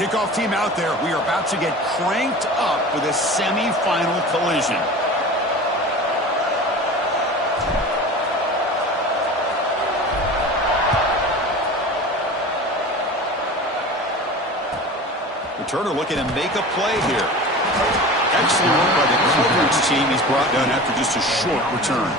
Kickoff team out there. We are about to get cranked up for this semi-final collision. Returner looking to make a play here. Excellent work by the coverage team. He's brought down after just a short return.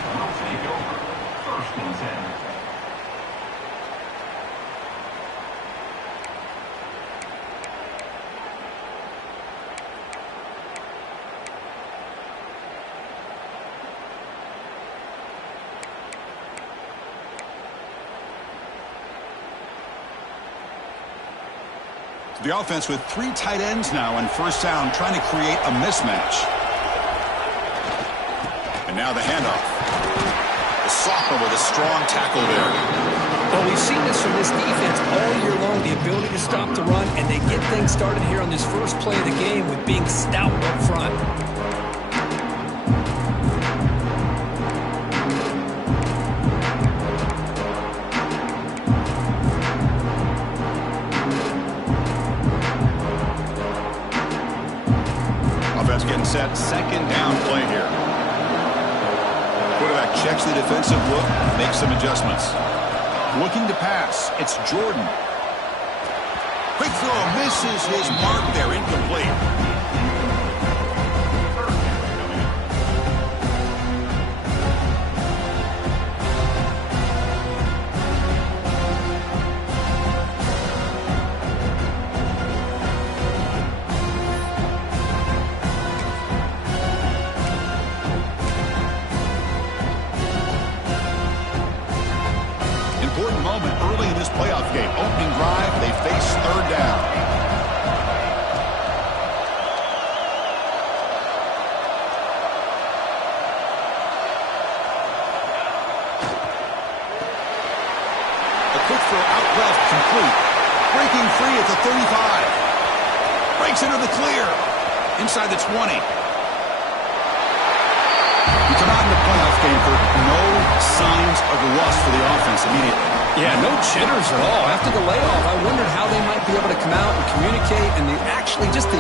The offense with 3 tight ends now on first down, trying to create a mismatch. And now the handoff. The sophomore with a strong tackle there. Well, we've seen this from this defense all year long, the ability to stop the run, and they get things started here on this first play of the game with being stout up front. Getting set, second down play here. Quarterback checks the defensive look, makes some adjustments. Looking to pass, it's Jordan. Quick throw, misses his mark there, incomplete. Moment early in this playoff game. Opening drive, they face third down. A quick throw out left, complete. Breaking free at the 35. Breaks into the clear. Inside the 20. You come out in the playoff game for no signs of rust for the offense immediately. Yeah, no jitters at all. After the layoff, I wondered how they might be able to come out and communicate, and actually just the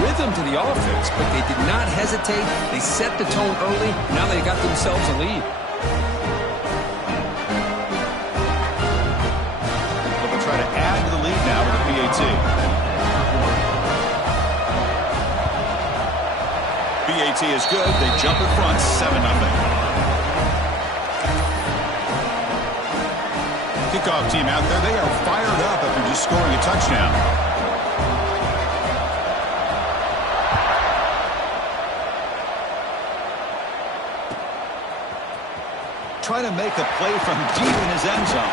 rhythm to the offense. But they did not hesitate. They set the tone early. Now they got themselves a lead. They'll try to add to the lead now with the PAT. PAT is good. They jump in front, 7-0. Kickoff team out there. They are fired up after just scoring a touchdown. Trying to make a play from deep in his end zone.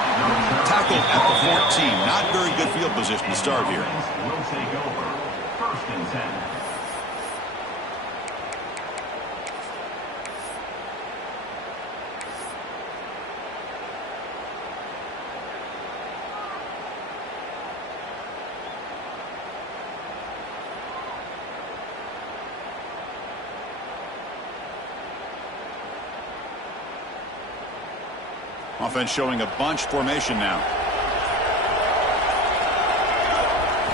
Tackle at the 14. Not very good field position to start here. Will take over. 1st and 10. Offense showing a bunch formation now.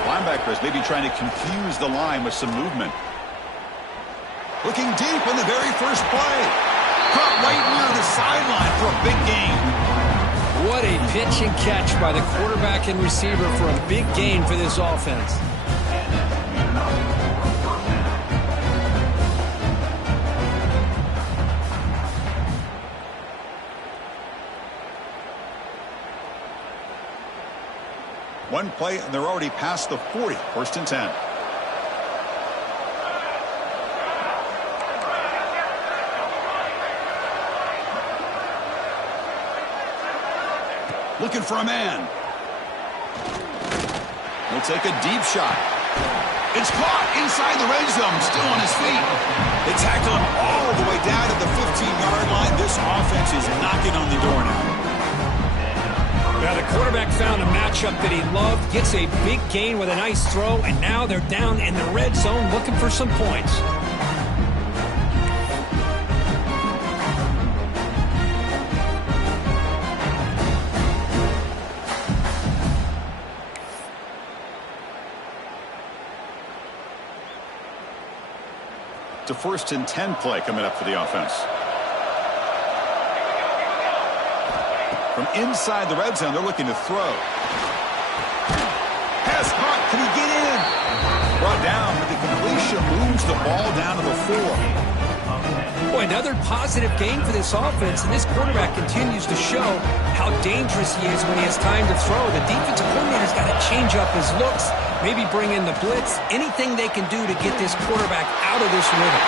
Linebackers maybe trying to confuse the line with some movement. Looking deep in the very first play. Caught right near the sideline for a big gain. What a pitch and catch by the quarterback and receiver for a big gain for this offense. One play, and they're already past the 40. First and 10. Looking for a man. He'll take a deep shot. It's caught inside the red zone, still on his feet. They tackle him all the way down to the 15-yard line. This offense is knocking on the door now. Now the quarterback found a matchup that he loved, gets a big gain with a nice throw, and now they're down in the red zone looking for some points. It's a first and 10 play coming up for the offense. From inside the red zone, they're looking to throw. Pass caught. Can he get in? Brought down, but the completion moves the ball down to the 4. Boy, another positive gain for this offense, and this quarterback continues to show how dangerous he is when he has time to throw. The defensive coordinator's got to change up his looks, maybe bring in the blitz, anything they can do to get this quarterback out of this rhythm.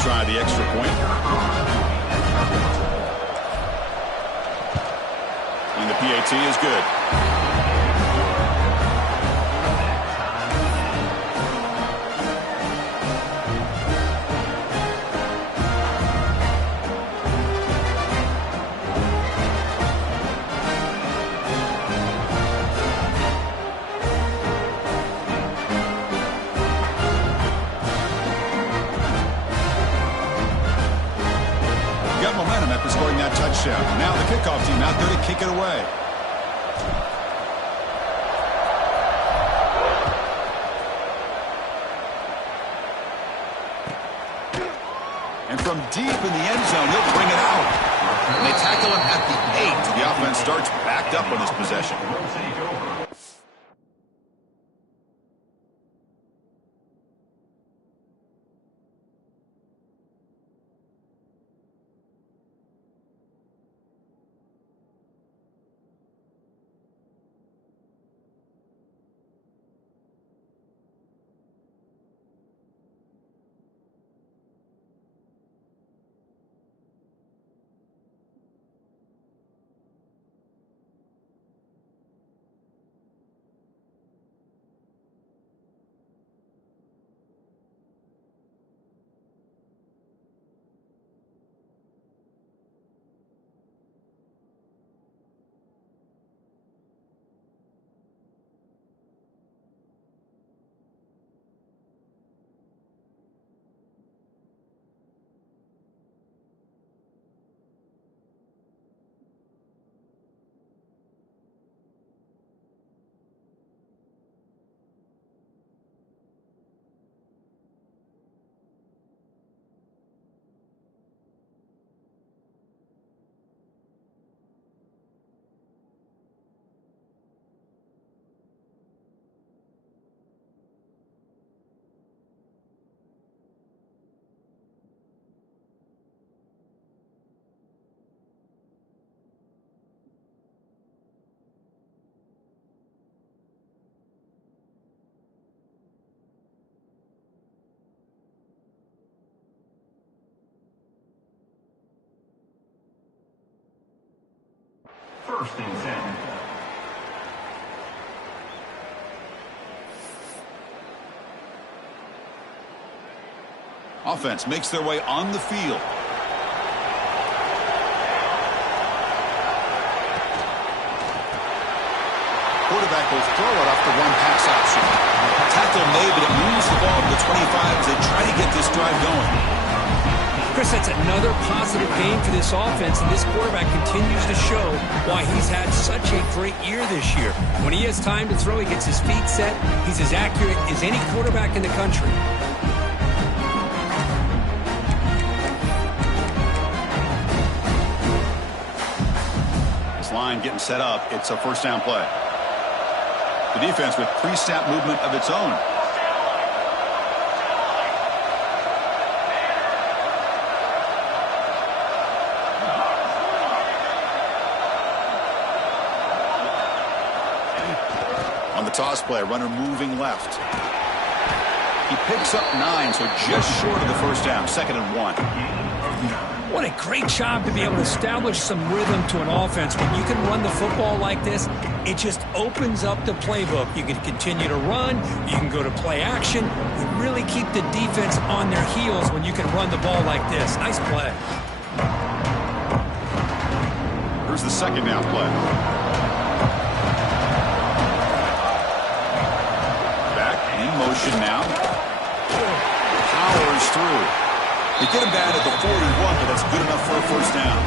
Try the extra point. And the PAT is good. Momentum after scoring that touchdown. Now the kickoff team out there to kick it away. And from deep in the end zone, he'll bring it out. And they tackle him at the 8. The offense starts backed up on this possession. First and 10. Offense makes their way on the field. Quarterback will throw it off the one pass option. Tackle made, but it moves the ball to the 25 as they try to get this drive going. Chris, that's another positive game for this offense, and this quarterback continues to show why he's had such a great year this year. When he has time to throw, he gets his feet set. He's as accurate as any quarterback in the country. This line getting set up. It's a first down play. The defense with pre-snap movement of its own. On the toss play, runner moving left. He picks up 9, so just short of the first down, 2nd and 1. What a great job to be able to establish some rhythm to an offense. When you can run the football like this, it just opens up the playbook. You can continue to run. You can go to play action. You really keep the defense on their heels when you can run the ball like this. Nice play. Here's the 2nd down play. Back in motion now. Powers through. They get him down at the 41, but that's good enough for a first down.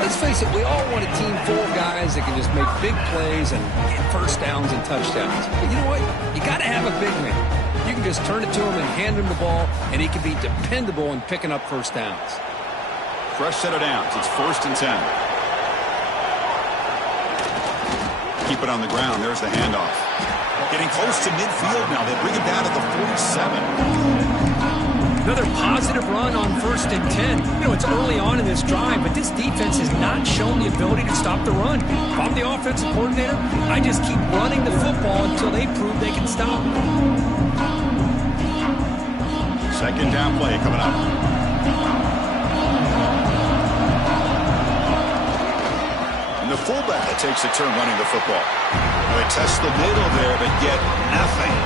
Let's face it, we all want a team full of guys that can just make big plays and get first downs and touchdowns. But you know what? You got to have a big man. You can just turn it to him and hand him the ball, and he can be dependable in picking up first downs. Fresh set of downs. It's 1st and 10. Keep it on the ground. There's the handoff. Getting close to midfield now. They bring it down to the 47. Another positive run on 1st and 10. You know, it's early on in this drive, but this defense has not shown the ability to stop the run. If I'm the offensive coordinator, I just keep running the football until they prove they can stop it. 2nd down play coming up. And the fullback that takes a turn running the football. They test the middle there, but get nothing.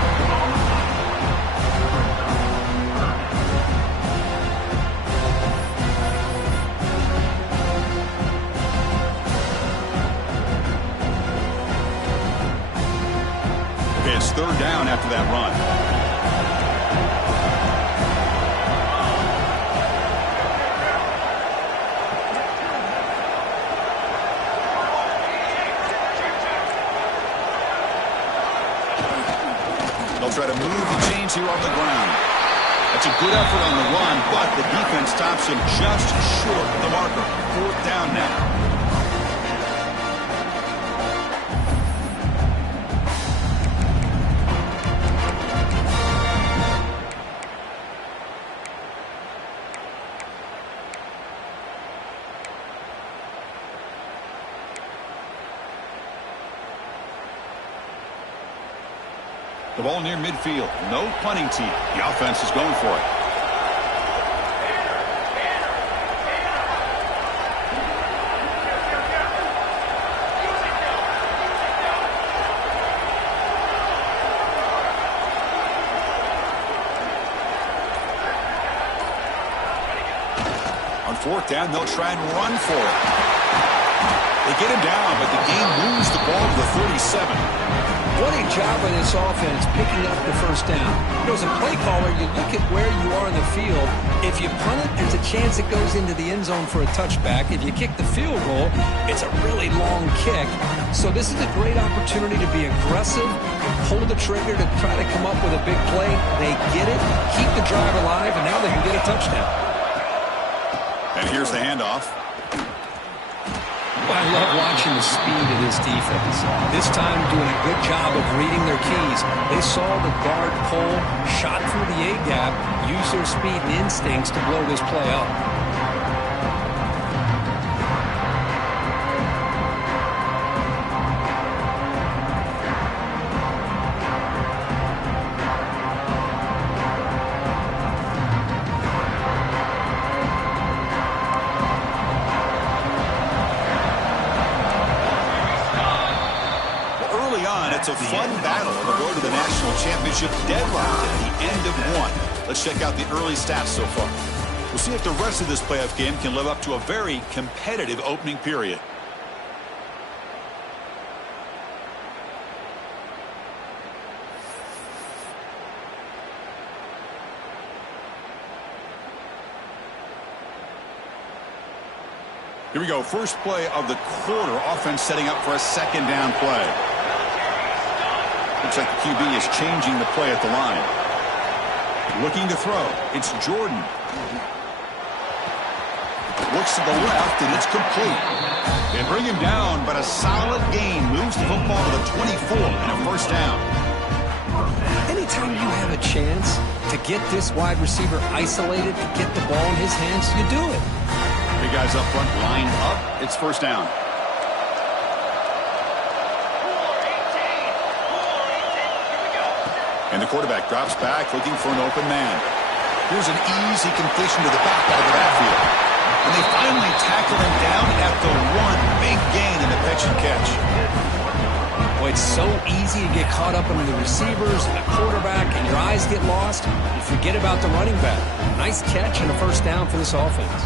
It's 3rd down after that run. They'll try to move the chains here on the ground. That's a good effort on the run, but the defense stops him just short of the marker. 4th down now. The ball near midfield. No punting team. The offense is going for it. On 4th down, they'll try and run for it. They get him down, but the game moves the ball to the 37. What a job by this offense picking up the first down. You know, as a play caller, you look at where you are in the field. If you punt it, there's a chance it goes into the end zone for a touchback. If you kick the field goal, it's a really long kick. So this is a great opportunity to be aggressive, pull the trigger to try to come up with a big play. They get it, keep the drive alive, and now they can get a touchdown. And here's the handoff. I love watching the speed of this defense. This time doing a good job of reading their keys. They saw the guard pull, shot through the A-gap, used their speed and instincts to blow this play up. It's a fun battle on the road to the national championship deadlocked at the end of one. Let's check out the early stats so far. We'll see if the rest of this playoff game can live up to a very competitive opening period. Here we go. First play of the quarter. Offense setting up for a second down play. Looks like the QB is changing the play at the line. Looking to throw. It's Jordan. Looks to the left, and it's complete. They bring him down, but a solid gain moves the football to the 24 and a first down. Anytime you have a chance to get this wide receiver isolated, to get the ball in his hands, you do it. Big guys up front, line up. It's first down. And the quarterback drops back, looking for an open man. Here's an easy completion to the back out of the backfield. And they finally tackle him down at the one. Big gain in the pitch and catch. Boy, it's so easy to get caught up under the receivers and the quarterback, and your eyes get lost. You forget about the running back. Nice catch and a first down for this offense.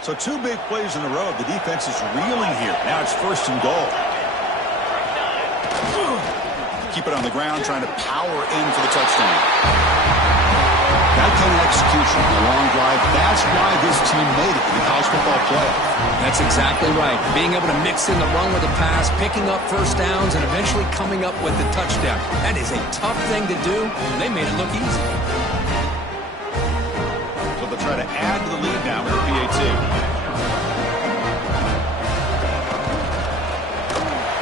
So two big plays in a row. The defense is reeling here. Now it's first and goal. Keep it on the ground, trying to power in for the touchdown. That kind of execution on a long drive, that's why this team made it to the college football playoff. That's exactly right. Being able to mix in the run with the pass, picking up first downs, and eventually coming up with the touchdown. That is a tough thing to do. They made it look easy. So they'll try to add to the lead now with a PAT.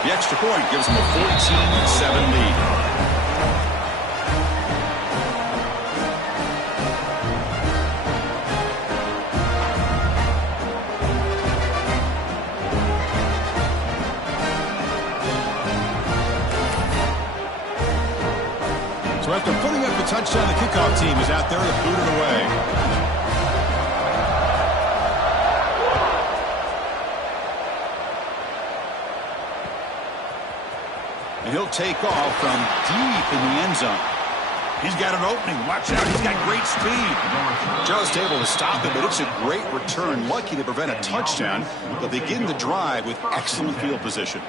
The extra point gives them a 14-7 lead. So after putting up the touchdown, the kickoff team is out there to boot it away. And he'll take off from deep in the end zone. He's got an opening. Watch out. He's got great speed. Just able to stop it, but it's a great return. Lucky to prevent a touchdown. They'll begin the drive with excellent field position.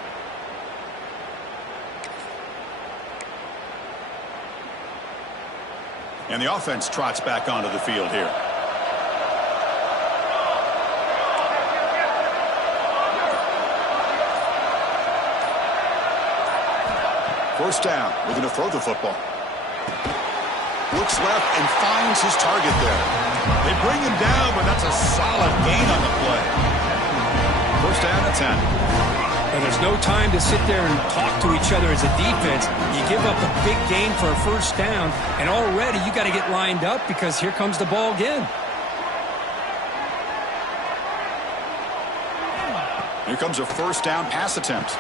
And the offense trots back onto the field here. First down. We're going to throw the football. Looks left and finds his target there. They bring him down, but that's a solid gain on the play. First down at 10. And there's no time to sit there and talk to each other as a defense. You give up a big gain for a first down, and already you got to get lined up because here comes the ball again. Here comes a first down pass attempt.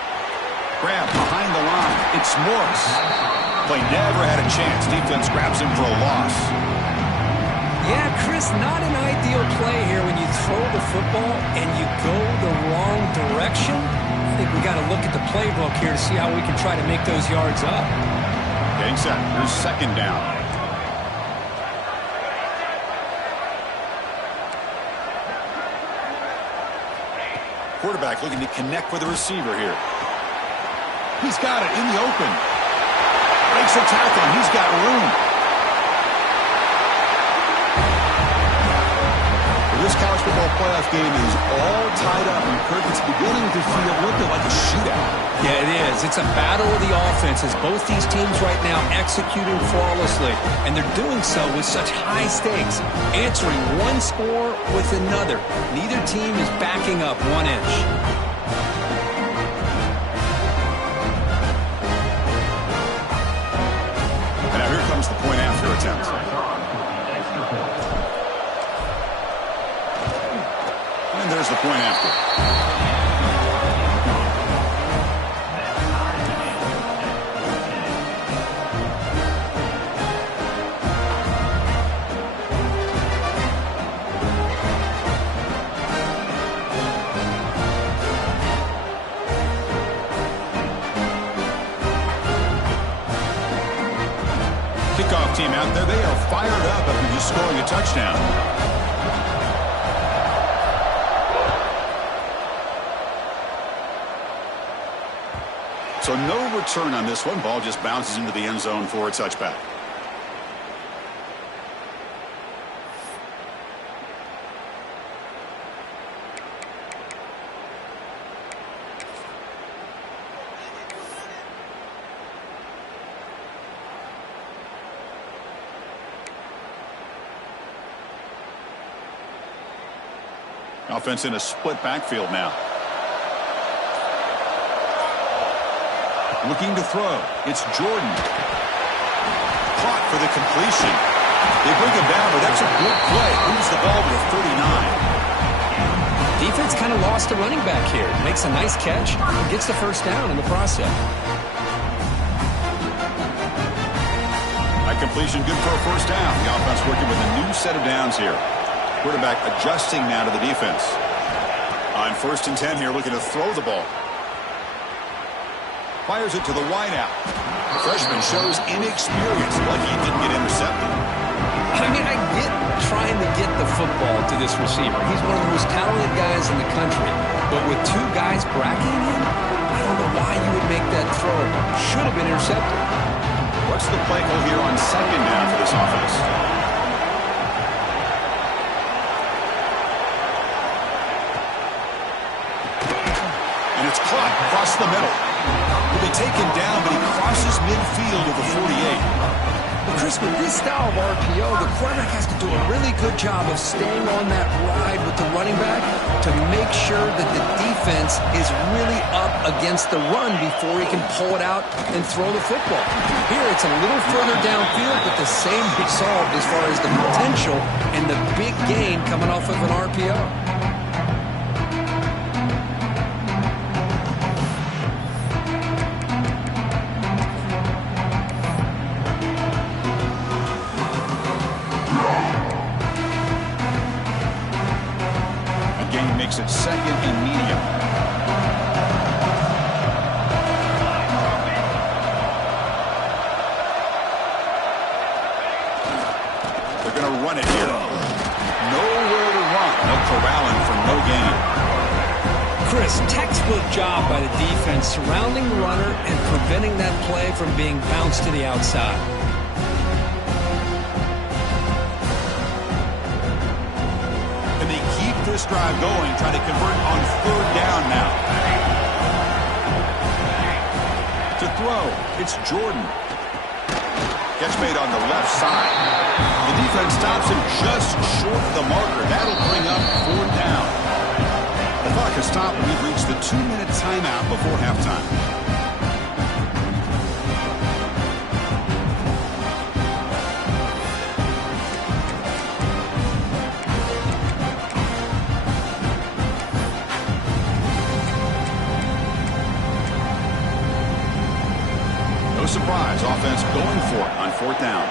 Grab behind the line. It's Morris. Play never had a chance. Defense grabs him for a loss. Yeah, Chris, not an ideal play here when you throw the football and you go the wrong direction. I think we got to look at the playbook here to see how we can try to make those yards up. Getting set. Here's second down. Quarterback looking to connect with the receiver here. He's got it in the open. Breaks the tackle, and he's got room. This college football playoff game is all tied up, and Kirk, it's beginning to feel a little bit like a shootout. Yeah, it is. It's a battle of the offenses. Both these teams right now executing flawlessly, and they're doing so with such high stakes, answering one score with another. Neither team is backing up 1 inch. The point after attempt. And there's the point after. Kickoff team out there, they are fired up after just scoring a touchdown. So no return on this one. Ball just bounces into the end zone for a touchback. Offense in a split backfield now. Looking to throw. It's Jordan. Caught for the completion. They bring him down, but that's a good play. Moves the ball to the 39. Defense kind of lost a running back here. Makes a nice catch and gets the first down in the process. That completion good for a first down. The offense working with a new set of downs here. Quarterback adjusting now to the defense. On 1st and 10 here, looking to throw the ball. Fires it to the wideout. The freshman shows inexperience. Lucky he didn't get intercepted. I mean, I get trying to get the football to this receiver. He's one of the most talented guys in the country. But with two guys bracketing him, I don't know why you would make that throw. Should have been intercepted. What's the play call here on 2nd down for this offense? And it's caught across the middle. Will be taken down, but he crosses midfield of the 48. Well, Chris, with this style of RPO, the quarterback has to do a really good job of staying on that ride with the running back to make sure that the defense is really up against the run before he can pull it out and throw the football. Here, it's a little further downfield, but the same result as far as the potential and the big gain coming off of an RPO. Makes it 2nd and medium. They're going to run it here. Nowhere to run. They'll corral him for no gain. Chris, textbook job by the defense surrounding the runner and preventing that play from being bounced to the outside. This drive going, trying to convert on 3rd down now. To throw, it's Jordan. Catch made on the left side. The defense stops him just short of the marker. That'll bring up 4th down. The clock has stopped. We've reached the 2-minute timeout before halftime. Surprise, offense going for it on 4th down.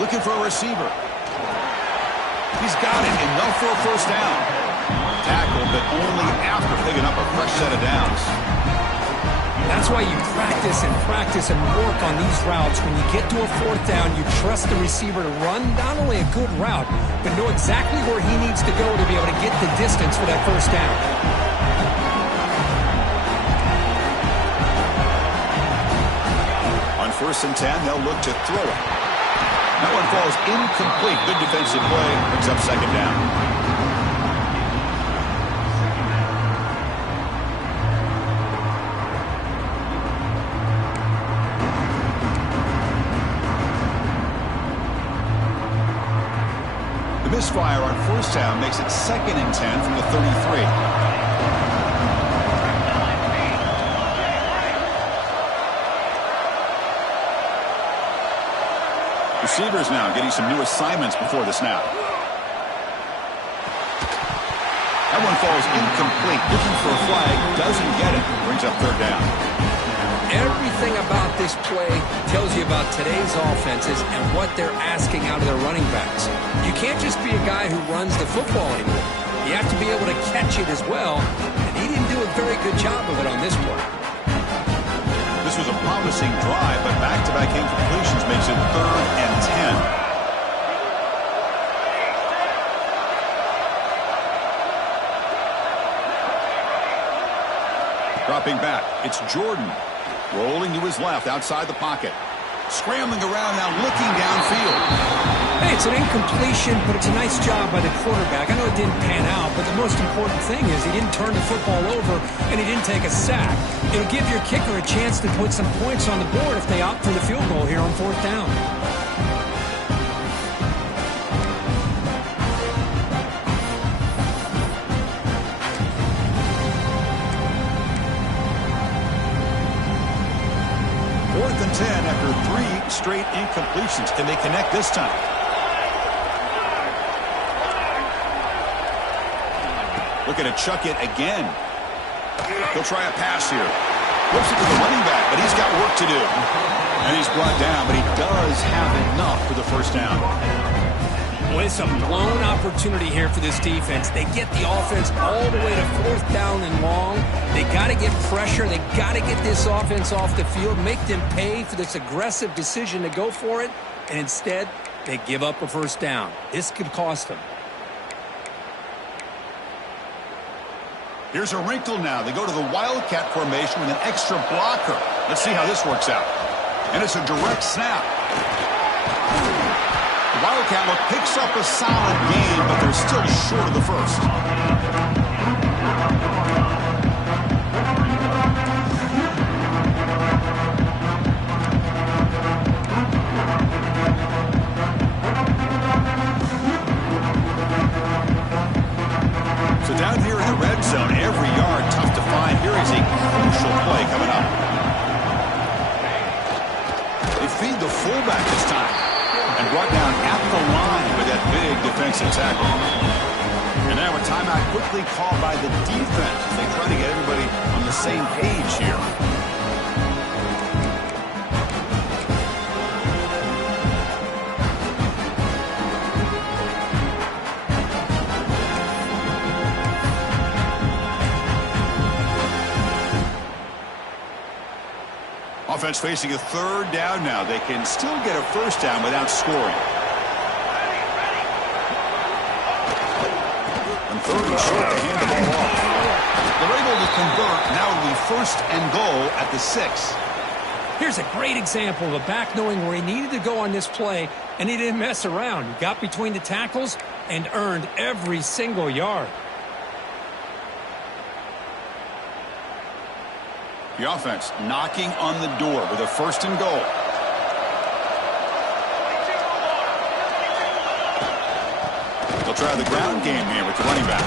Looking for a receiver. He's got it, enough for a first down. Tackled, but only after picking up a fresh set of downs. That's why you practice and work on these routes. When you get to a 4th down, you trust the receiver to run not only a good route, but know exactly where he needs to go to be able to get the distance for that first down. On 1st and 10, they'll look to throw it. That one falls incomplete. Good defensive play. Picks up 2nd down. The misfire on 1st down makes it 2nd and 10 from the 33. Receivers now getting some new assignments before the snap. That one falls incomplete. Looking for a flag. Doesn't get it. Brings up 3rd down. Everything about this play tells you about today's offenses and what they're asking out of their running backs. You can't just be a guy who runs the football anymore. You have to be able to catch it as well, and he didn't do a very good job of it on this play. The This was a promising drive, but back-to-back incompletions makes it 3rd and 10. Dropping back, it's Jordan. Rolling to his left, outside the pocket. Scrambling around now, looking downfield. Hey, it's an incompletion, but it's a nice job by the quarterback. I know it didn't pan out, but the most important thing is he didn't turn the football over and he didn't take a sack. It'll give your kicker a chance to put some points on the board if they opt for the field goal here on 4th down. Fourth and 10 after 3 straight incompletions. Can they connect this time? Looking to chuck it again. He'll try a pass here. Flips it to the running back, but he's got work to do. And he's brought down, but he does have enough for the first down. Well, it's a blown opportunity here for this defense. They get the offense all the way to 4th down and long. They got to get pressure. They got to get this offense off the field, make them pay for this aggressive decision to go for it, and instead they give up a first down. This could cost them. Here's a wrinkle now. They go to the Wildcat formation with an extra blocker. Let's see how this works out. And it's a direct snap. The Wildcat look picks up a solid gain, but they're still short of the first. So down here in the red zone, every yard tough to find. Here is a crucial play coming up. They feed the fullback this time and brought down at the line with that big defensive tackle. And now a timeout quickly called by the defense as they try to get everybody on the same page here. Offense facing a 3rd down now. They can still get a first down without scoring. On 3rd and short, they hand the ball off. They're able to convert. Now it'll be 1st and goal at the 6. Here's a great example of a back knowing where he needed to go on this play, and he didn't mess around. He got between the tackles and earned every single yard. The offense knocking on the door with a 1st and goal. They'll try the ground game here with the running back.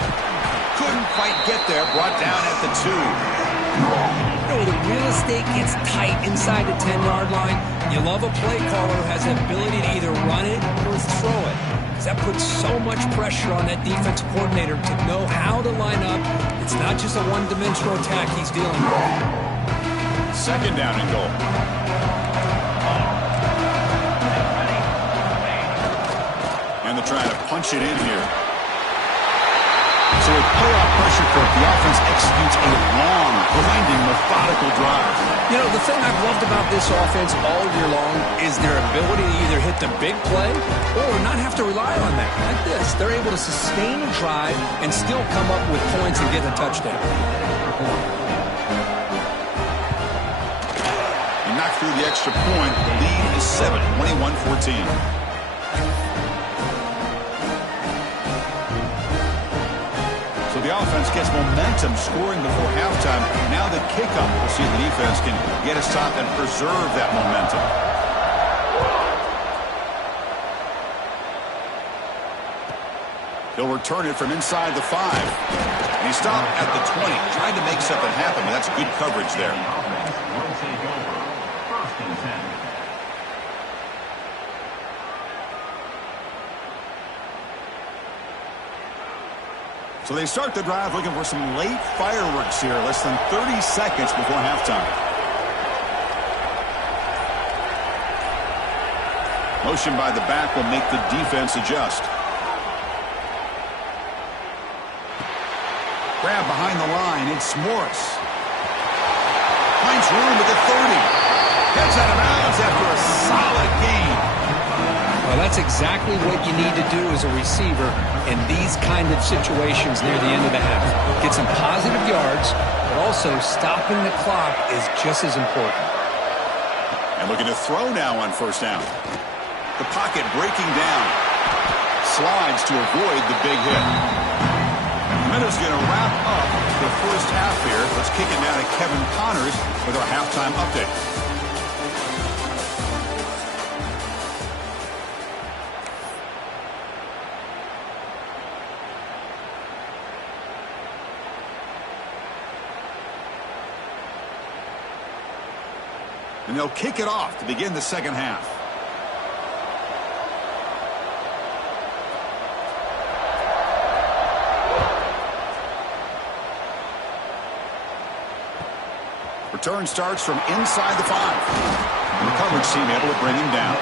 Couldn't quite get there. Brought down at the 2. You know, the real estate gets tight inside the 10-yard line. You love a play caller who has the ability to either run it or throw it. Because that puts so much pressure on that defense coordinator to know how to line up. It's not just a one-dimensional attack he's dealing with. 2nd down and goal. And they're trying to punch it in here. So with playoff pressure for it, the offense executes a long, grinding, methodical drive. You know, the thing I've loved about this offense all year long is their ability to either hit the big play or not have to rely on that. Like this, they're able to sustain a drive and still come up with points and get a touchdown. Knocked through the extra point. The lead is 7, 21-14. So the offense gets momentum scoring before halftime. Now the kickoff. We'll see if the defense can get a stop and preserve that momentum. He'll return it from inside the 5. And he stopped at the 20. Trying to make something happen, but that's good coverage there. So they start the drive looking for some late fireworks here. Less than 30 seconds before halftime. Motion by the back will make the defense adjust. Grab behind the line. It's Morris. finds room at the 30. Gets out of bounds after a solid gain. Well, that's exactly what you need to do as a receiver in these kind of situations near the end of the half. Get some positive yards, but also stopping the clock is just as important. And looking to throw now on first down. The pocket breaking down. Slides to avoid the big hit. The minute's going to wrap up the first half here. Let's kick it now to Kevin Connors with our halftime update. And they'll kick it off to begin the second half. Return starts from inside the 5. And the coverage team able to bring him down.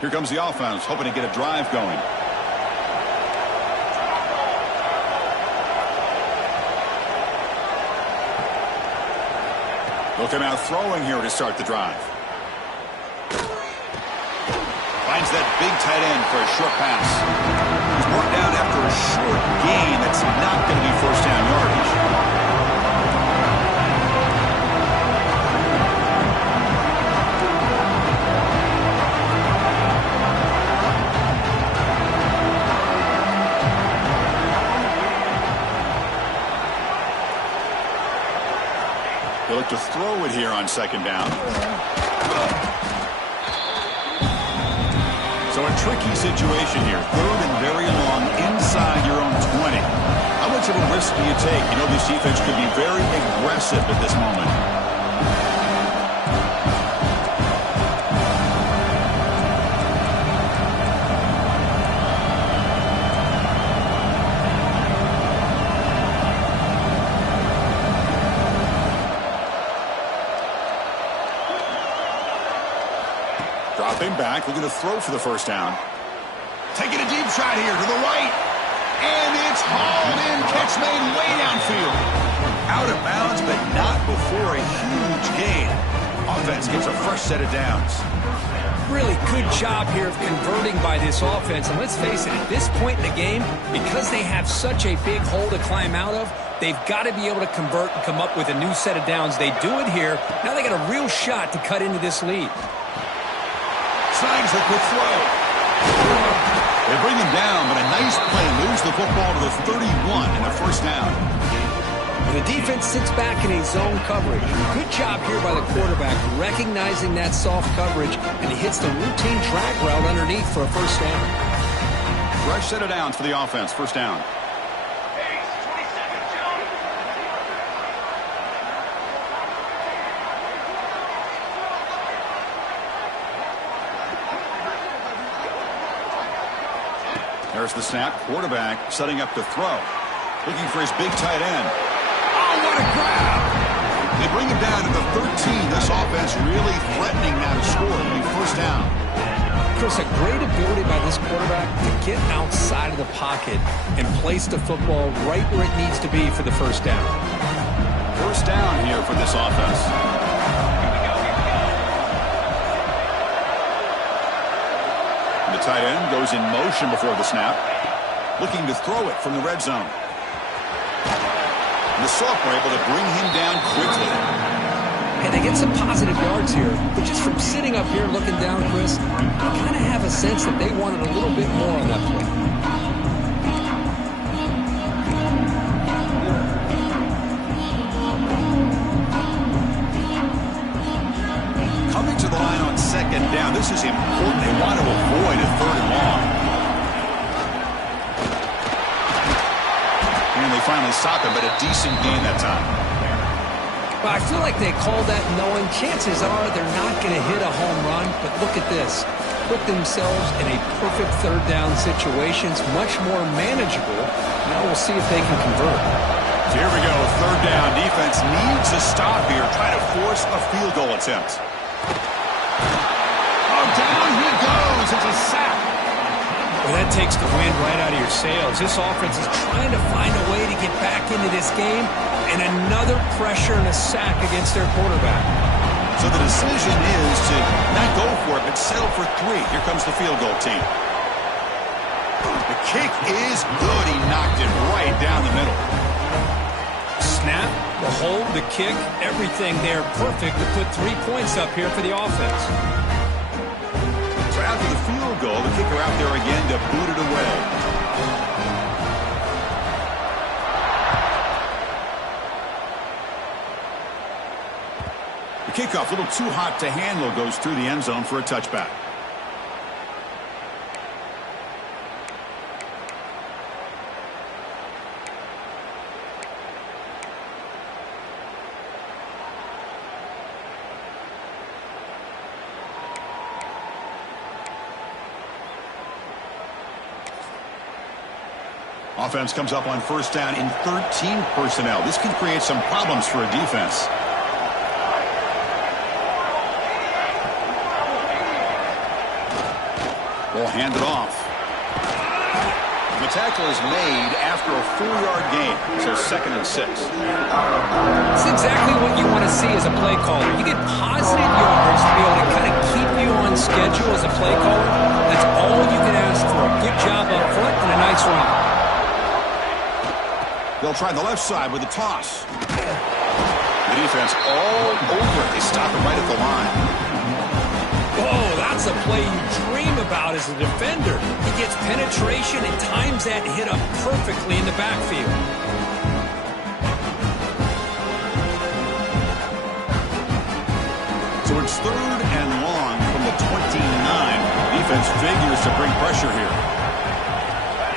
Here comes the offense, hoping to get a drive going. Looking out throwing here to start the drive. Finds that big tight end for a short pass. He's brought down after a short gain. That's not going to be first down yardage. They'll look to throw it here on second down. So a tricky situation here. Third and very long inside your own 20. How much of a risk do you take? You know this defense could be very aggressive at this moment. Dropping back, looking to throw for the first down. Taking a deep shot here to the right. And it's hauled in. Catch made way downfield. Out of bounds, but not before a huge gain. Offense gets a fresh set of downs. Really good job here of converting by this offense. And let's face it, at this point in the game, because they have such a big hole to climb out of, they've got to be able to convert and come up with a new set of downs. They do it here. Now they got a real shot to cut into this lead. Signs a quick throw. They bring him down, but a nice play moves the football to the 31 and a first down. The defense sits back in a zone coverage. Good job here by the quarterback, recognizing that soft coverage, and he hits the routine drag route underneath for a first down. Fresh set of downs for the offense. First down. There's the snap. Quarterback setting up to throw. Looking for his big tight end. Oh, what a grab! They bring him down to the 13. This offense really threatening now to score. It'll be first down. Chris, a great ability by this quarterback to get outside of the pocket and place the football right where it needs to be for the first down. First down here for this offense. The tight end goes in motion before the snap. Looking to throw it from the red zone. And the sophomore able to bring him down quickly. And they get some positive yards here. But just from sitting up here looking down, Chris, you kind of have a sense that they wanted a little bit more on that play. Coming to the line on second down. This is important. They want to avoid a third and long. And they finally stop him, but a decent gain that time. Well, I feel like they called that knowing chances are they're not going to hit a home run. But look at this. Put themselves in a perfect third down situation. It's much more manageable. Now we'll see if they can convert. So here we go, third down. Defense needs a stop here, trying to force a field goal attempt. Oh, down he goes. It's a sack. Well, that takes the wind right out of your sails. This offense is trying to find a way to get back into this game, and another pressure and a sack against their quarterback. So the decision is to not go for it, but settle for 3. Here comes the field goal team. The kick is good. He knocked it right down the middle. Snap, the hold, the kick, everything there perfect to put 3 points up here for the offense. So after the field goal, the kicker out there again to boot it away. The kickoff, a little too hot to handle, goes through the end zone for a touchback. Offense comes up on first down in 13 personnel. This can create some problems for a defense. Ball handed off. The tackle is made after a 4-yard gain, so 2nd and 6. It's exactly what you want to see as a play caller. You get positive yards to be able to kind of keep you on schedule as a play caller. That's all you can ask for. Good job up front and a nice run. They'll try the left side with a toss. The defense all over it. They stop it right at the line. Oh, that's a play you dream about as a defender. He gets penetration and times that hit up perfectly in the backfield. So it's 3rd and long from the 29. Defense figures to bring pressure here.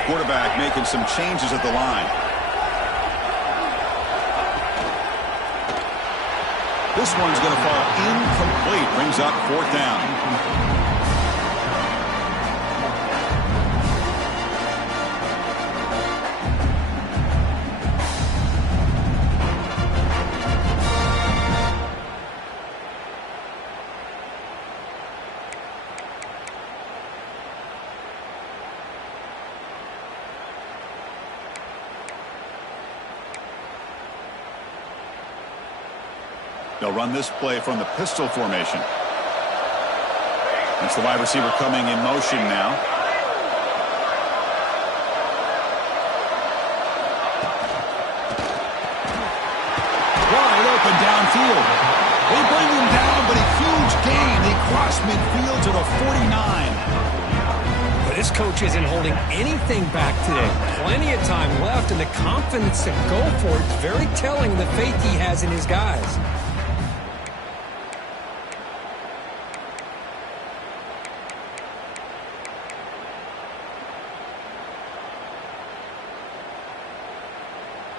Quarterback making some changes at the line. This one's going to fall incomplete. Brings up 4th down. They'll run this play from the pistol formation. It's the wide receiver coming in motion now. Wide open downfield. They bring him down, but a huge gain. They cross midfield to the 49. But this coach isn't holding anything back today. Plenty of time left, and the confidence to go for it is very telling of the faith he has in his guys.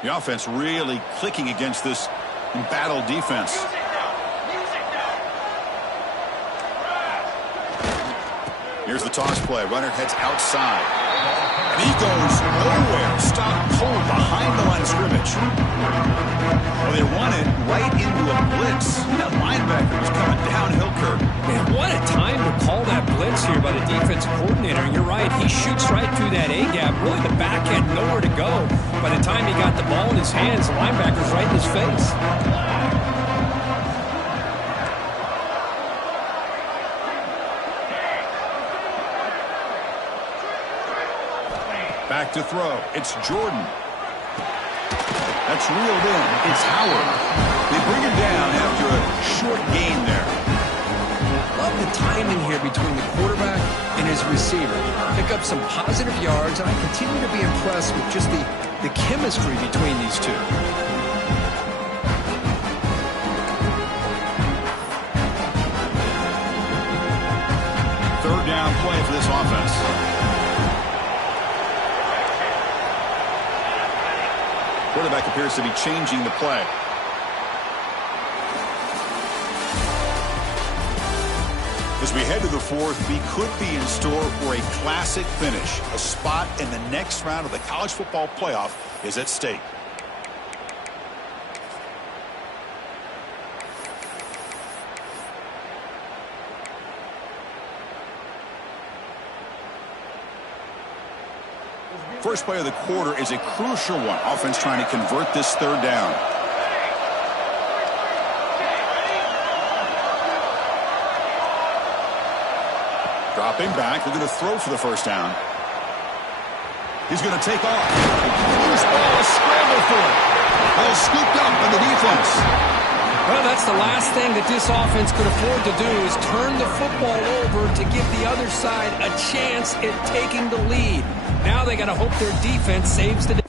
The offense really clicking against this embattled defense. Here's the toss play. Runner heads outside. And he goes nowhere. Stop cold behind the line of scrimmage. Well, they run it right into a blitz. That linebacker was coming downhill curve. Man, what a time to call that blitz here by the defensive coordinator. And you're right, he shoots right through that A-gap. Really, the back had nowhere to go. By the time he got the ball in his hands, the linebacker's right in his face. Back to throw. It's Jordan. That's reeled in. It's Howard. They bring him down after a short gain there. Love the timing here between the quarterback and his receiver. Pick up some positive yards, and I continue to be impressed with just the chemistry between these two. Third down play for this offense. Quarterback appears to be changing the play. As we head to the fourth, we could be in store for a classic finish. A spot in the next round of the college football playoff is at stake. First play of the quarter is a crucial one. Offense trying to convert this third down. Dropping back. They're going to throw for the first down. He's going to take off. Loose ball, a scramble for it. Ball scooped up by the defense. Well, that's the last thing that this offense could afford to do is turn the football over to give the other side a chance at taking the lead. Now they got to hope their defense saves the day.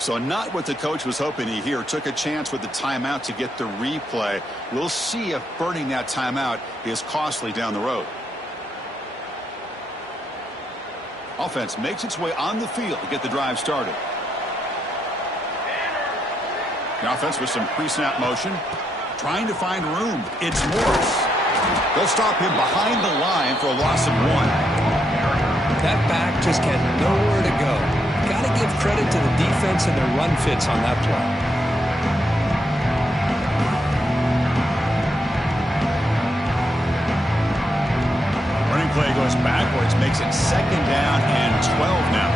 So not what the coach was hoping to hear. Took a chance with the timeout to get the replay. We'll see if burning that timeout is costly down the road. Offense makes its way on the field to get the drive started. The offense with some pre-snap motion. Trying to find room. It's Morris. They'll stop him behind the line for a loss of 1. That back just had nowhere to go. Got to give credit to the defense and their run fits on that play. Running play goes backwards, makes it 2nd down and 12 now.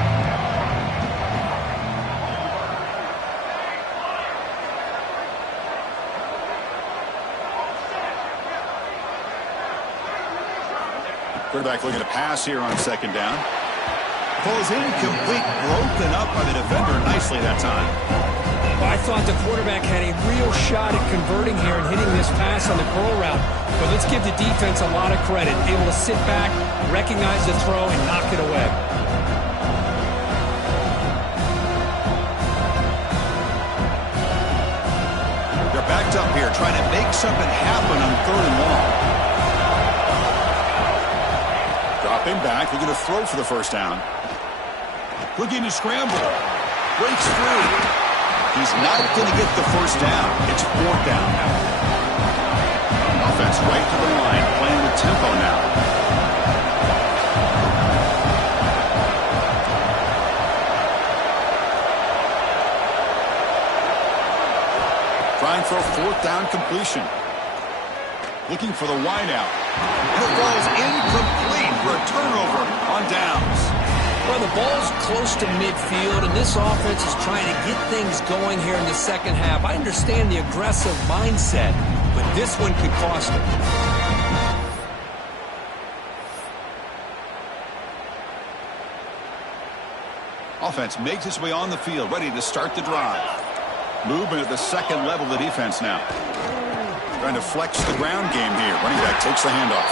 Quarterback looking to pass here on 2nd down. Pulls incomplete, broken up by the defender nicely that time. Well, I thought the quarterback had a real shot at converting here and hitting this pass on the curl route. But let's give the defense a lot of credit. Able to sit back, recognize the throw, and knock it away. They're backed up here, trying to make something happen on 3rd and long. Dropping back, they're going to throw for the first down. Looking to scramble. Breaks free. He's not going to get the first down. It's 4th down now. Offense right to the line, playing with tempo now. Trying for a 4th down completion. Looking for the wideout. And it falls incomplete for a turnover on downs. Well, the ball's close to midfield, and this offense is trying to get things going here in the second half. I understand the aggressive mindset, but this one could cost them. Offense makes its way on the field, ready to start the drive. Movement at the second level of the defense now. Trying to flex the ground game here. Running back takes the handoff.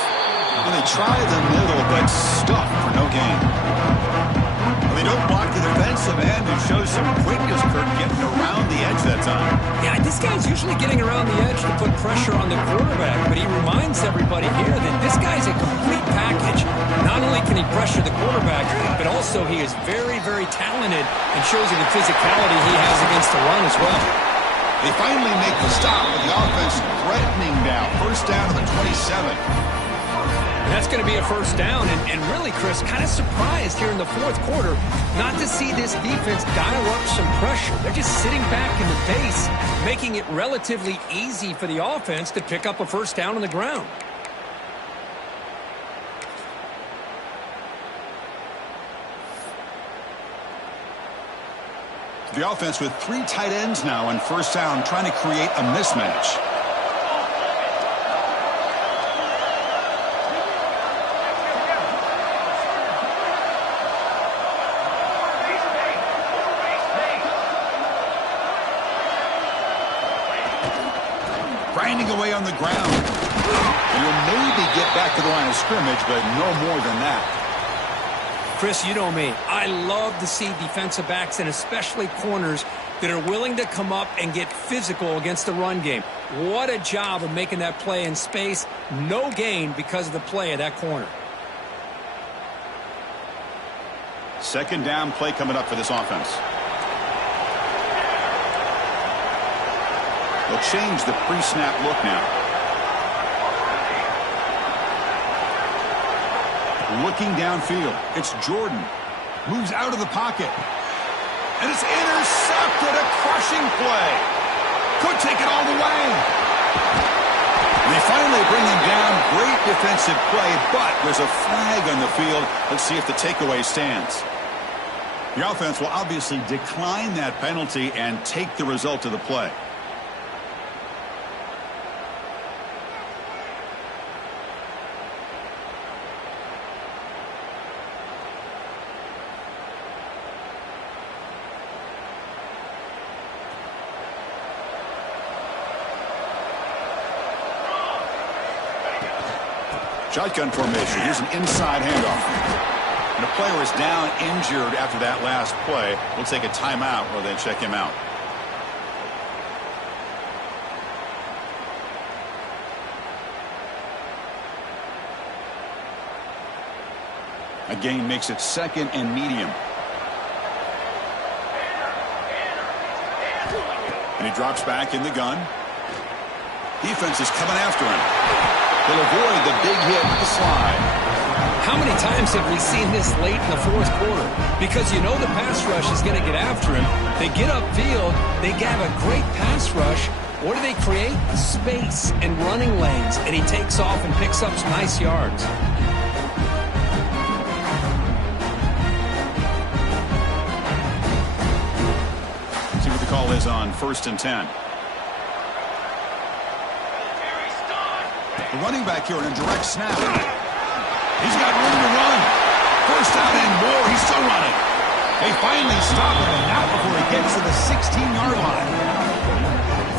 And they try the middle, but stuffed for no gain. They don't block the defensive end and show some quickness, Kirk, getting around the edge that time. Yeah, this guy's usually getting around the edge to put pressure on the quarterback, but he reminds everybody here that this guy's a complete package. Not only can he pressure the quarterback, but also he is very, very talented and shows you the physicality he has against the run as well. They finally make the stop with the offense threatening now. First down to the 27. And that's going to be a first down. And really, Chris, kind of surprised here in the 4th quarter not to see this defense dial up some pressure. They're just sitting back in the base, making it relatively easy for the offense to pick up a first down on the ground. The offense with 3 tight ends now on first down, trying to create a mismatch. Grinding away on the ground. And will maybe get back to the line of scrimmage, but no more than that. Chris, you know me. I love to see defensive backs and especially corners that are willing to come up and get physical against the run game. What a job of making that play in space. No gain because of the play of that corner. 2nd down play coming up for this offense. They'll change the pre-snap look now. Looking downfield, it's Jordan. Moves out of the pocket. And it's intercepted, a crushing play. Could take it all the way. And they finally bring him down. Great defensive play, but there's a flag on the field. Let's see if the takeaway stands. The offense will obviously decline that penalty and take the result of the play. Shotgun formation. Here's an inside handoff. And a player is down injured after that last play. We'll take a timeout while they check him out. A gain makes it second and medium. And he drops back in the gun. Defense is coming after him. They'll avoid the big hit with the slide. How many times have we seen this late in the fourth quarter? Because you know the pass rush is going to get after him. They get upfield. They have a great pass rush. What do they create? Space and running lanes. And he takes off and picks up some nice yards. See what the call is on 1st and 10. The running back here in a direct snap. He's got room to run. First down and more. He's still running. They finally stop him, and not before he gets to the 16-yard line.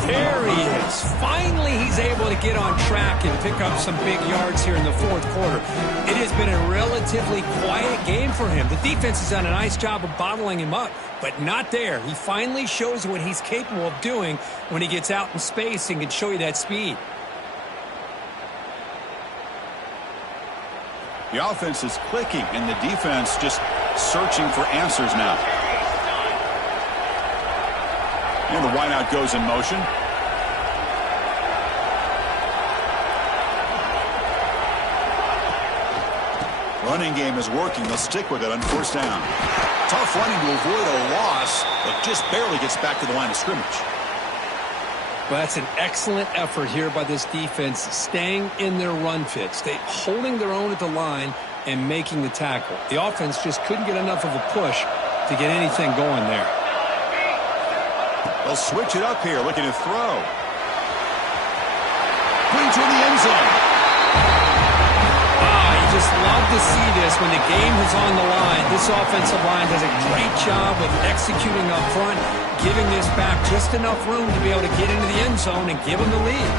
There he is. Finally, he's able to get on track and pick up some big yards here in the fourth quarter. It has been a relatively quiet game for him. The defense has done a nice job of bottling him up, but not there. He finally shows what he's capable of doing when he gets out in space and can show you that speed. The offense is clicking, and the defense just searching for answers now. And the wideout goes in motion. Running game is working. They'll stick with it on 1st down. Tough running to avoid a loss, but just barely gets back to the line of scrimmage. Well, that's an excellent effort here by this defense, staying in their run fits. They holding their own at the line and making the tackle. The offense just couldn't get enough of a push to get anything going there. They'll switch it up here, looking to throw. Putting toward the end zone. You just love to see this when the game is on the line. This offensive line does a great job of executing up front, giving this back just enough room to be able to get into the end zone and give them the lead.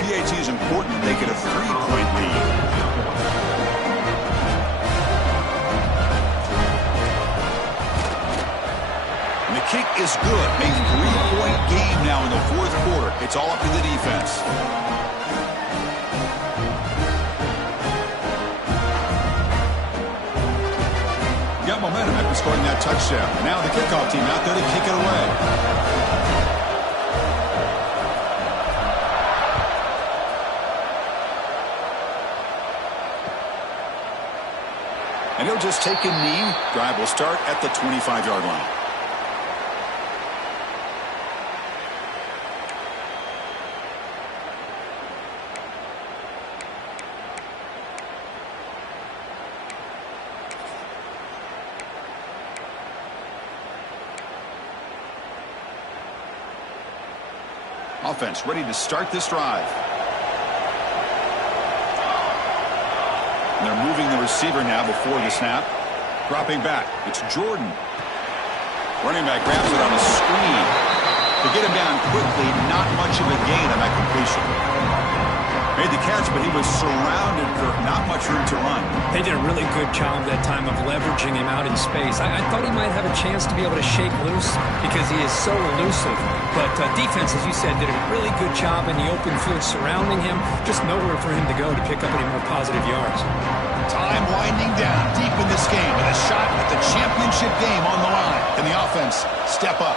PAT is important to make it a 3-point lead. And the kick is good. A 3-point game now in the fourth quarter. It's all up to the defense. Got momentum after scoring that touchdown. Now the kickoff team out there to kick it away. And he'll just take a knee. Drive will start at the 25-yard line. Offense ready to start this drive. And they're moving the receiver now before the snap. Dropping back. It's Jordan. Running back grabs it on a screen. To get him down quickly, not much of a gain on that completion. Made the catch, but he was surrounded, Kirk. Not much room to run. They did a really good job that time of leveraging him out in space. I thought he might have a chance to be able to shake loose because he is so elusive. But defense, as you said, did a really good job in the open field surrounding him. Just nowhere for him to go to pick up any more positive yards. Time winding down deep in this game, and a shot at the championship game on the line. Can the offense step up?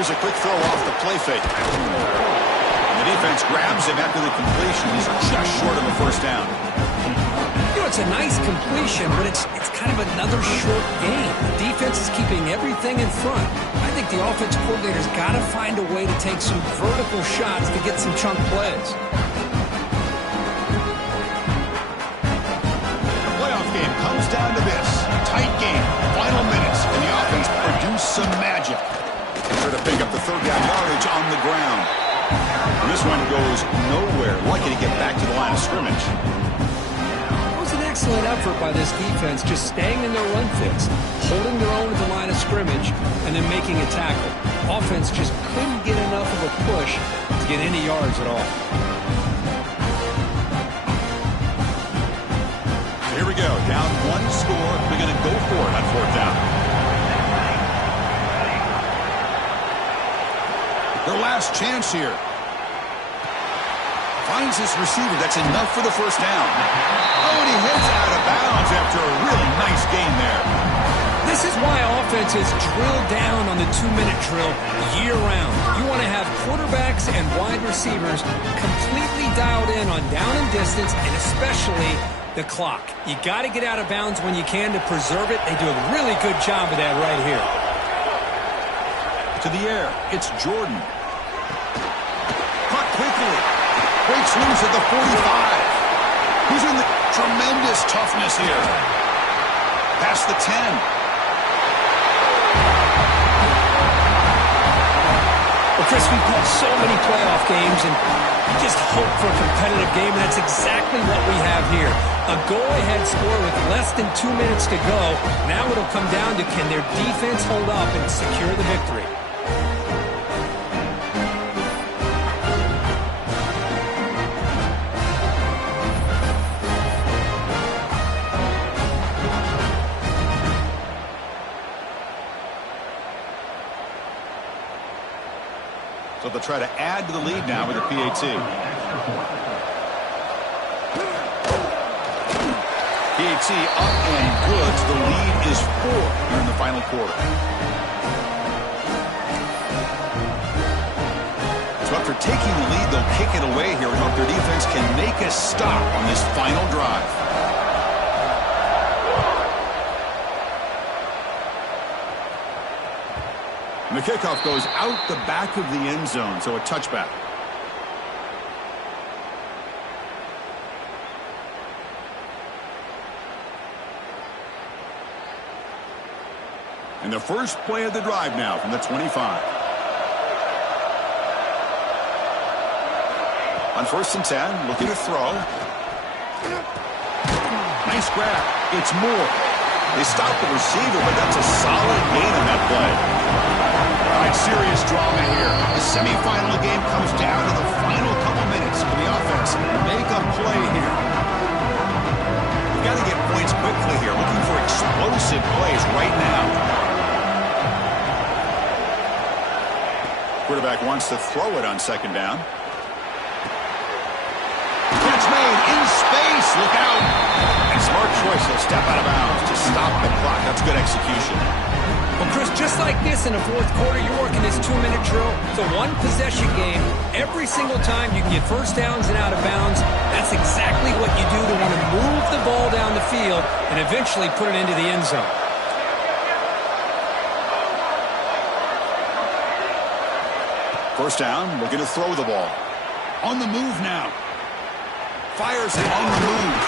Here's a quick throw off the play fake. And the defense grabs him after the completion. He's just short of a first down. You know, it's a nice completion, but it's kind of another short game. The defense is keeping everything in front. I think the offense coordinator's got to find a way to take some vertical shots to get some chunk plays. The playoff game comes down to this. Tight game, final minutes, and the offense produced some magic. Try to pick up the third down yardage on the ground. And this one goes nowhere. Lucky to get back to the line of scrimmage. Excellent effort by this defense, just staying in their run fits, holding their own at the line of scrimmage, and then making a tackle. Offense just couldn't get enough of a push to get any yards at all. Here we go, down one score. We're going to go for it on fourth down. Their last chance here. Finds his receiver. That's enough for the first down. Oh, and he heads out of bounds after a really nice gain there. This is why offenses drill down on the 2-minute drill year-round. You want to have quarterbacks and wide receivers completely dialed in on down and distance, and especially the clock. You got to get out of bounds when you can to preserve it. They do a really good job of that right here. To the air, it's Jordan. Caught quickly. Breaks loose at the 45. He's in the tremendous toughness here. Past the 10. Well, Chris, we've called so many playoff games, and you just hope for a competitive game, and that's exactly what we have here. A go-ahead score with less than 2 minutes to go. Now it'll come down to can their defense hold up and secure the victory. So they'll try to add to the lead now with a PAT. PAT up and good. So the lead is 4 here in the final quarter. So after taking the lead, they'll kick it away here and hope their defense can make a stop on this final drive. And the kickoff goes out the back of the end zone, so a touchback. And the first play of the drive now from the 25. On 1st and 10, looking to throw. Nice grab. It's Moore. They stop the receiver, but that's a solid gain on that play. All right, serious drama here. The semifinal game comes down to the final couple minutes for the offense. Make a play here. We've got to get points quickly here. Looking for explosive plays right now. Quarterback wants to throw it on 2nd down. Catch made in space. Look out. And smart choice. He'll step out of bounds to stop the clock. That's good execution. Well, Chris, just like this in the 4th quarter, you're working this 2-minute drill. It's a one-possession game. Every single time you can get first downs and out of bounds, that's exactly what you do to want to move the ball down the field and eventually put it into the end zone. First down, looking to throw the ball. On the move now. Fires it on the move.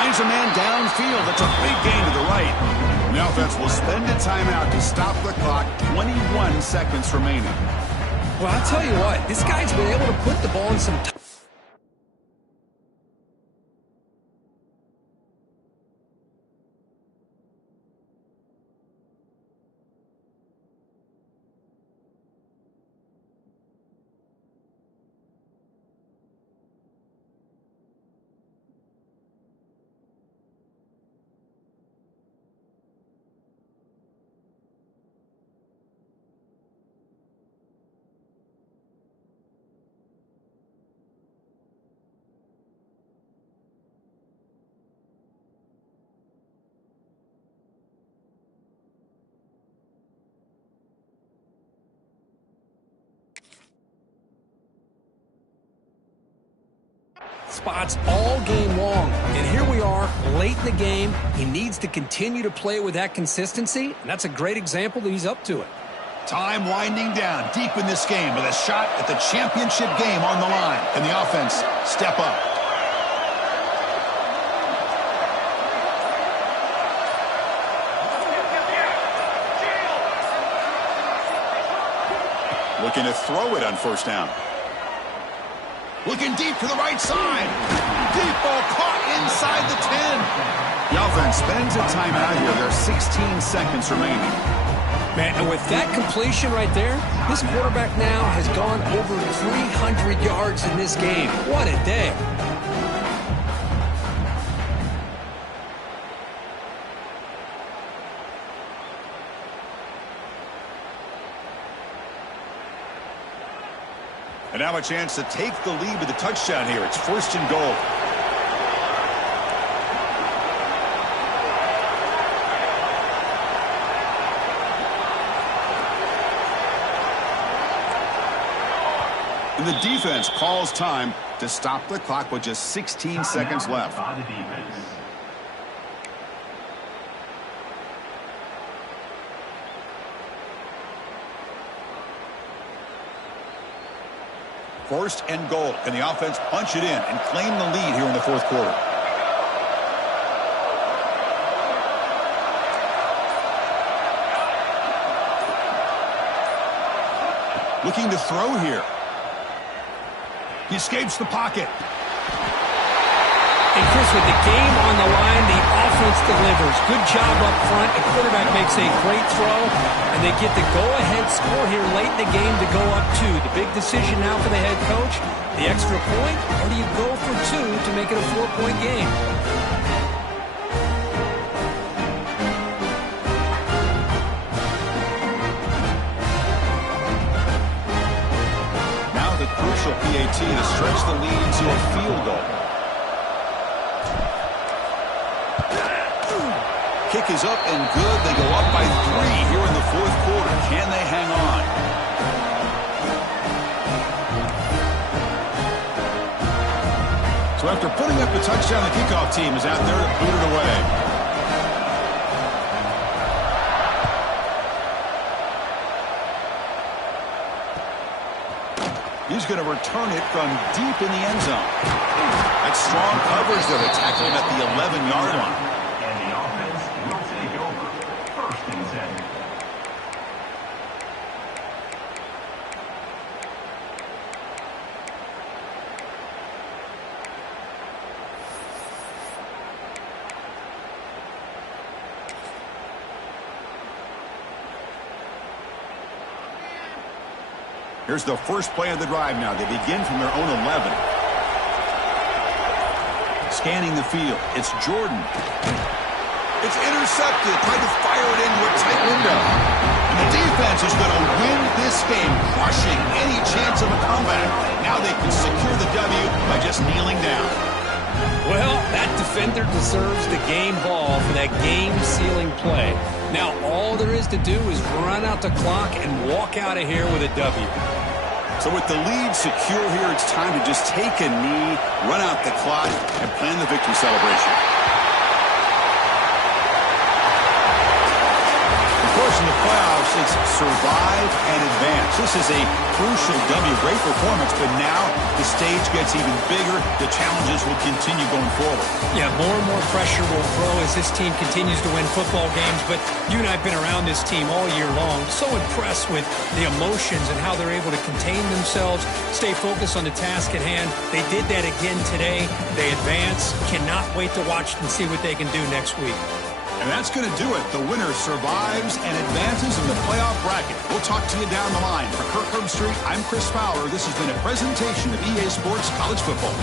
Finds a man downfield. That's a big gain to the right. And the offense will spend a timeout to stop the clock. 21 seconds remaining. Well, I'll tell you what. This guy's been able to put the ball in some spots all game long. And here we are, late in the game. He needs to continue to play with that consistency, and that's a great example that he's up to it. Time winding down deep in this game with a shot at the championship game on the line. Can the offense step up? Looking to throw it on first down. Looking deep to the right side. Deep ball caught inside the 10. The offense spends a timeout here. There are 16 seconds remaining. Man, and with that completion right there, this quarterback now has gone over 300 yards in this game. What a day. And now a chance to take the lead with a touchdown here. It's first and goal. And the defense calls time to stop the clock with just 16 seconds left. First and goal. Can the offense punch it in and claim the lead here in the fourth quarter? Looking to throw here. He escapes the pocket. And Chris, with the game on the line, the offense delivers. Good job up front. The quarterback makes a great throw, and they get the go-ahead score here late in the game to go up 2. The big decision now for the head coach, the extra point, or do you go for 2 to make it a 4-point game? Now the crucial PAT to stretch the lead to a field goal. Kick is up and good. They go up by 3 here in the fourth quarter. Can they hang on? So after putting up the touchdown, the kickoff team is out there to boot it away. He's going to return it from deep in the end zone. That's strong coverage there. They tackle him at the 11-yard line. Here's the first play of the drive now. They begin from their own 11. Scanning the field. It's Jordan. It's intercepted. Trying to fire it into a tight window. And the defense is going to win this game, crushing any chance of a comeback. Now they can secure the W by just kneeling down. Well, that defender deserves the game ball for that game-sealing play. Now, all there is to do is run out the clock and walk out of here with a W. So with the lead secure here, it's time to just take a knee, run out the clock, and plan the victory celebration. Of course, in the playoffs, it's survive and advance. This is a crucial W. Great performance, but now the stage gets even bigger. The challenges will continue going forward. Yeah, more and more pressure will grow as this team continues to win football games. But you and I have been around this team all year long. So impressed with the emotions and how they're able to contain themselves, stay focused on the task at hand. They did that again today. They advance. Cannot wait to watch and see what they can do next week. And that's going to do it. The winner survives and advances in the playoff bracket. We'll talk to you down the line. For Kirk Herbstreit, I'm Chris Fowler. This has been a presentation of EA Sports College Football.